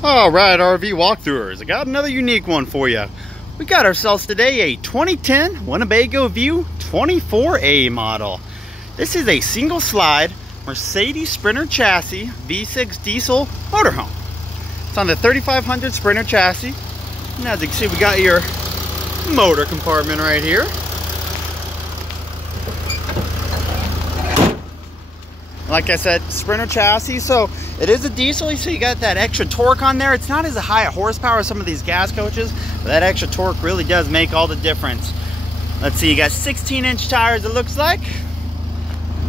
All right, RV walkthroughers, I got another unique one for you. We got ourselves today a 2010 Winnebago View 24A model. This is a single slide Mercedes Sprinter chassis V6 diesel motorhome. It's on the 3500 Sprinter chassis. And as you can see, we got your motor compartment right here. Like I said, Sprinter chassis, so it is a diesel, so you got that extra torque on there. It's not as high a horsepower as some of these gas coaches, but that extra torque really does make all the difference. Let's see, you got 16-inch tires, it looks like.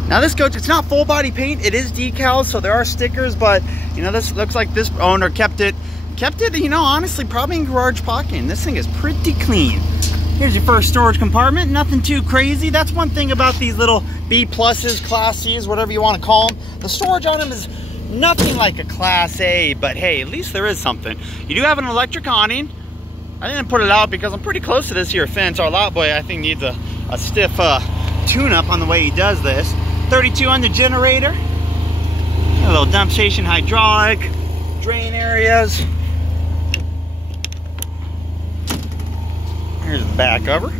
Now this coach, it's not full body paint, it is decals, so there are stickers, but you know, this looks like this owner kept it, you know, honestly, probably in garage parking. This thing is pretty clean. Here's your first storage compartment, nothing too crazy. That's one thing about these little B pluses, Class C's, whatever you want to call them. The storage on them is nothing like a Class A, but hey, at least there is something. You do have an electric awning. I didn't put it out because I'm pretty close to this here fence. Our lot boy, I think, needs a stiff tune-up on the way he does this. 3200 generator. A little dump station hydraulic. Drain areas. Here's the back cover.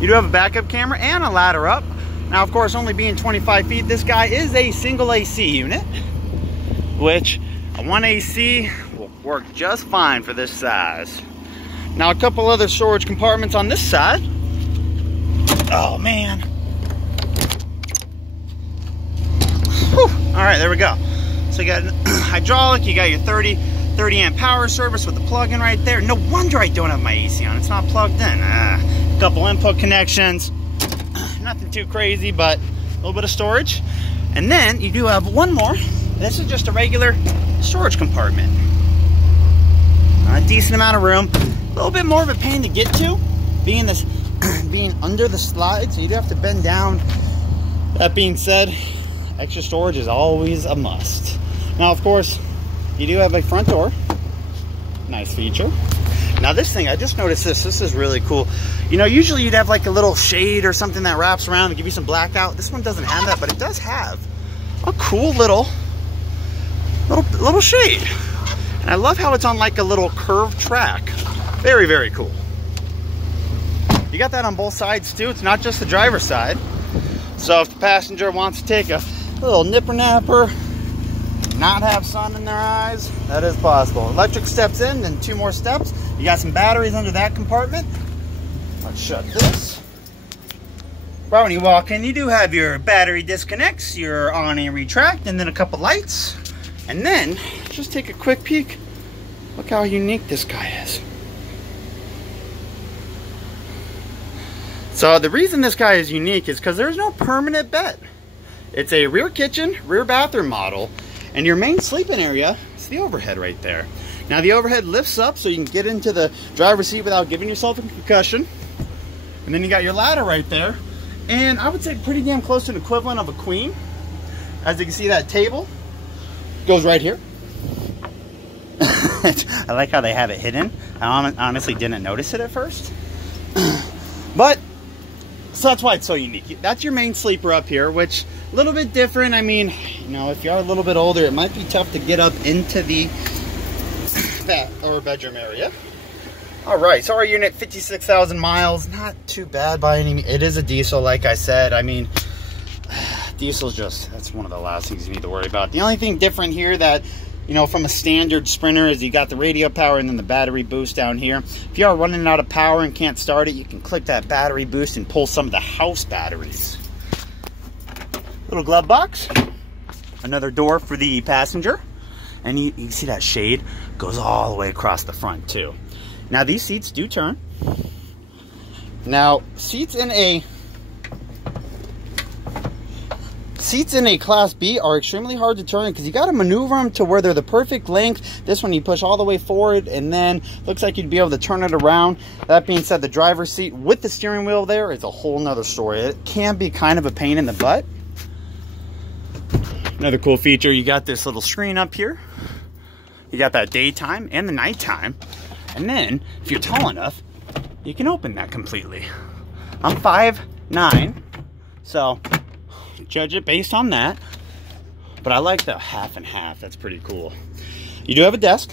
You do have a backup camera and a ladder up. Now, of course, only being 25 feet, this guy is a single AC unit, which a 1 AC will work just fine for this size. Now, a couple other storage compartments on this side. Oh, man. Whew. All right, there we go. So you got hydraulic, you got your 30 amp power service with the plug-in right there. No wonder I don't have my AC on. It's not plugged in. A couple input connections. Nothing too crazy, but a little bit of storage. And then you do have one more. This is just a regular storage compartment. A decent amount of room. A little bit more of a pain to get to, being under the slide, so you do have to bend down. That being said, extra storage is always a must. Now, of course, you do have a front door. Nice feature. Now this thing, I just noticed this. This is really cool. You know, usually you'd have like a little shade or something that wraps around to give you some blackout. This one doesn't have that, but it does have a cool little shade. And I love how it's on like a little curved track. Very, very cool. You got that on both sides too. It's not just the driver's side. So if the passenger wants to take a little nipper napper, not have sun in their eyes, that is possible. Electric steps in, then 2 more steps. You got some batteries under that compartment. Let's shut this. Right when you walk in, you do have your battery disconnects, your on and retract, and then a couple lights. And then, just take a quick peek. Look how unique this guy is. So the reason this guy is unique is because there's no permanent bed. It's a rear kitchen, rear bathroom model. And your main sleeping area is the overhead right there. Now the overhead lifts up so you can get into the driver's seat without giving yourself a concussion. And then you got your ladder right there. And I would say pretty damn close to an equivalent of a queen. As you can see, that table goes right here. I like how they have it hidden. I honestly didn't notice it at first. But, so that's why it's so unique. That's your main sleeper up here, which a little bit different. I mean, you know, if you're a little bit older, it might be tough to get up into the bedroom area. All right, so our unit, 56,000 miles, not too bad by any means. It is a diesel, like I said. I mean, diesel's just, that's one of the last things you need to worry about. The only thing different here that, you know, from a standard Sprinter is you got the radio power and then the battery boost down here. If you are running out of power and can't start it, you can click that battery boost and pull some of the house batteries. Little glove box. Another door for the passenger. And you see that shade goes all the way across the front too. Now these seats do turn. Now seats in a Class B are extremely hard to turn because you got to maneuver them to where they're the perfect length. This one you push all the way forward and then looks like you'd be able to turn it around. That being said, the driver's seat with the steering wheel there is a whole nother story. It can be kind of a pain in the butt. Another cool feature, you got this little screen up here. You got that daytime and the nighttime. And then, if you're tall enough, you can open that completely. I'm 5'9", so judge it based on that. But I like the half and half. That's pretty cool. You do have a desk.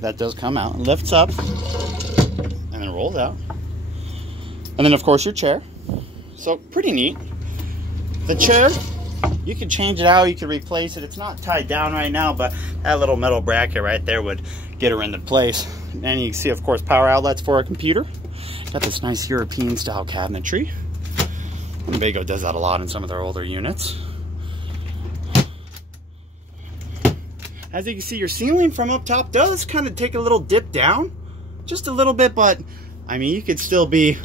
that does come out and lifts up and then rolls out. And then of course your chair. So pretty neat. The chair, you could change it out, you could replace it. It's not tied down right now, but that little metal bracket right there would get her into place. And you can see, of course, power outlets for a computer. Got this nice European style cabinetry. Winnebago does that a lot in some of their older units. As you can see, your ceiling from up top does kind of take a little dip down, just a little bit, but I mean, you could still be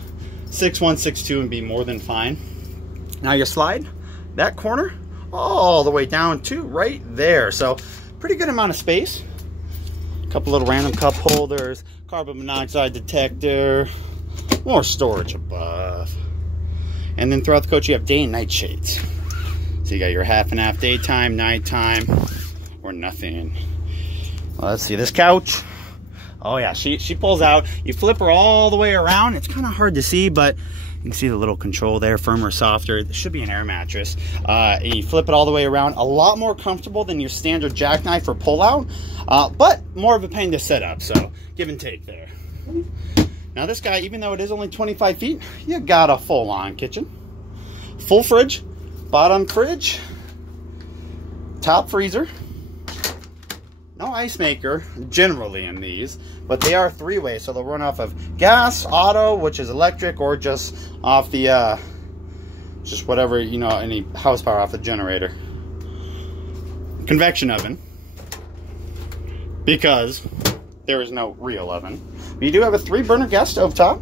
6'1", 6'2", and be more than fine. Now you slide that corner all the way down to right there. So pretty good amount of space. A couple little random cup holders, carbon monoxide detector, more storage above. And then throughout the coach you have day and night shades. So you got your half and half daytime, nighttime, or nothing. Well, let's see this couch. Oh yeah, she pulls out. You flip her all the way around. It's kind of hard to see, but you can see the little control there, firmer, softer. This should be an air mattress. And you flip it all the way around. A lot more comfortable than your standard jackknife or pull-out, but more of a pain to set up, so give and take there. Now this guy, even though it is only 25 feet, you got a full-on kitchen. Full fridge, bottom fridge, top freezer. No ice maker generally in these, but they are three-way, so they'll run off of gas, auto, which is electric, or just off the just whatever, you know, any house power off the generator. Convection oven, because there is no real oven. But you do have a 3-burner gas stove top.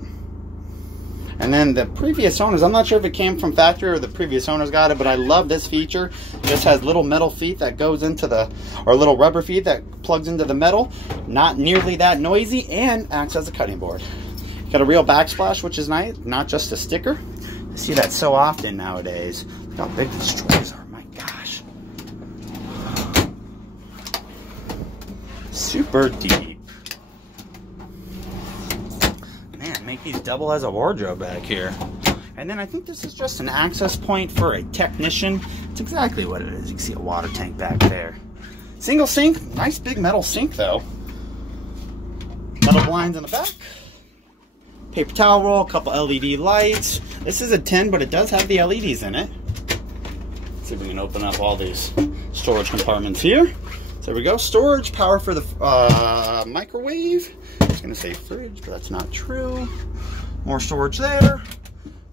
And then the previous owners, I'm not sure if it came from factory or the previous owners got it, but I love this feature. This has little metal feet that goes into the, or little rubber feet that plugs into the metal. Not nearly that noisy, and acts as a cutting board. Got a real backsplash, which is nice, not just a sticker. I see that so often nowadays. Look how big these drawers are, my gosh. Super deep. Make these double as a wardrobe back here. And then I think this is just an access point for a technician. It's exactly what it is. You can see a water tank back there. Single sink, nice big metal sink though. Metal blinds in the back. Paper towel roll, a couple LED lights. This is a 10, but it does have the LEDs in it. Let's see if we can open up all these storage compartments here. So there we go, storage, power for the microwave. I was gonna say fridge, but that's not true. More storage there.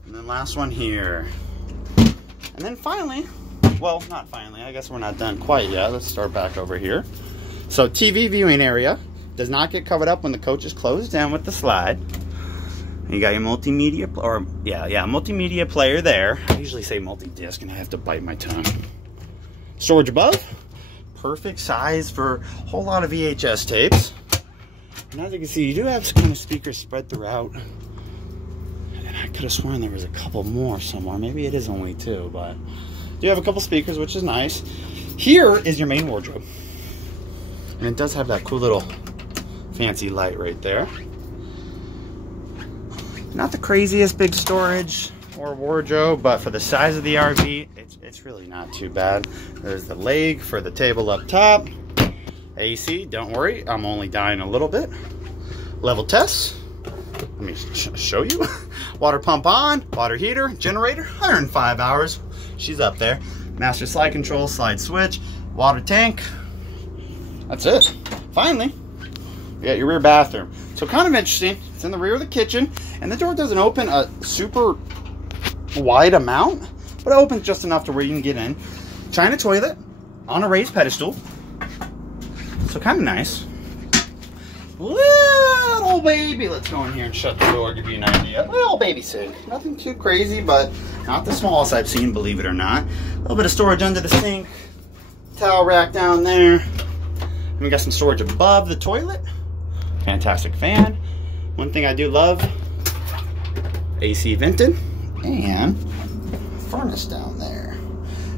And then last one here. And then finally, well, not finally, I guess we're not done quite yet. Let's start back over here. So TV viewing area does not get covered up when the coach is closed down with the slide. You got your multimedia, or multimedia player there. I usually say multi-disc and I have to bite my tongue. Storage above. Perfect size for a whole lot of VHS tapes. And as you can see, you do have some kind of speakers spread throughout. And I could have sworn there was a couple more somewhere. Maybe it is only 2, but you have a couple speakers, which is nice. Here is your main wardrobe. And it does have that cool little fancy light right there. Not the craziest big storage or wardrobe, but for the size of the RV, it's really not too bad. There's the leg for the table up top. AC, don't worry, I'm only dying a little bit. Level tests, let me show you. Water pump on, water heater, generator, 105 hours. She's up there. Master slide control, slide switch, water tank. That's it. Finally, you got your rear bathroom. So kind of interesting, it's in the rear of the kitchen, and the door doesn't open a super wide amount, but it opens just enough to where you can get in. China toilet on a raised pedestal. So kind of nice. Little baby, let's go in here and shut the door, give you an idea. Little baby sink, nothing too crazy, but not the smallest I've seen, believe it or not. A little bit of storage under the sink, towel rack down there. And we got some storage above the toilet. Fantastic fan. One thing I do love, AC vented, and furnace down there.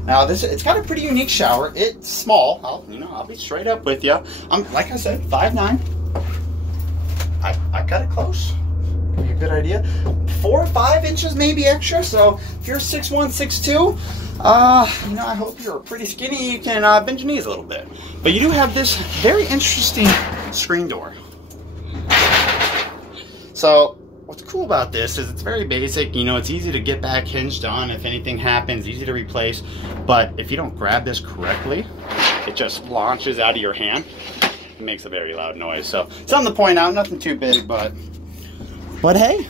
Now it's got a pretty unique shower. It's small. I'll be straight up with you. I'm, like I said, 5'9". I cut it close. Give you a good idea. 4 or 5 inches maybe extra. So if you're 6'1", 6'2", I hope you're pretty skinny. You can bend your knees a little bit. But you do have this very interesting screen door. So what's cool about this is it's very basic. You know, it's easy to get back hinged on if anything happens, easy to replace. But if you don't grab this correctly, it just launches out of your hand. It makes a very loud noise. So something to point out, nothing too big, but hey,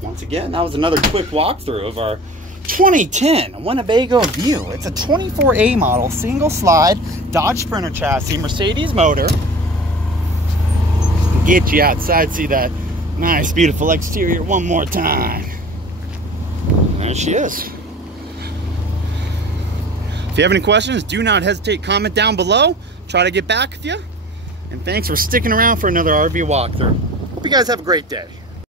once again, that was another quick walkthrough of our 2010 Winnebago View. It's a 24A model, single slide, Dodge Sprinter chassis, Mercedes motor. Get you outside, see that nice, beautiful exterior one more time. And there she is. If you have any questions, do not hesitate, comment down below. Try to get back with you. And thanks for sticking around for another RV walkthrough. Hope you guys have a great day.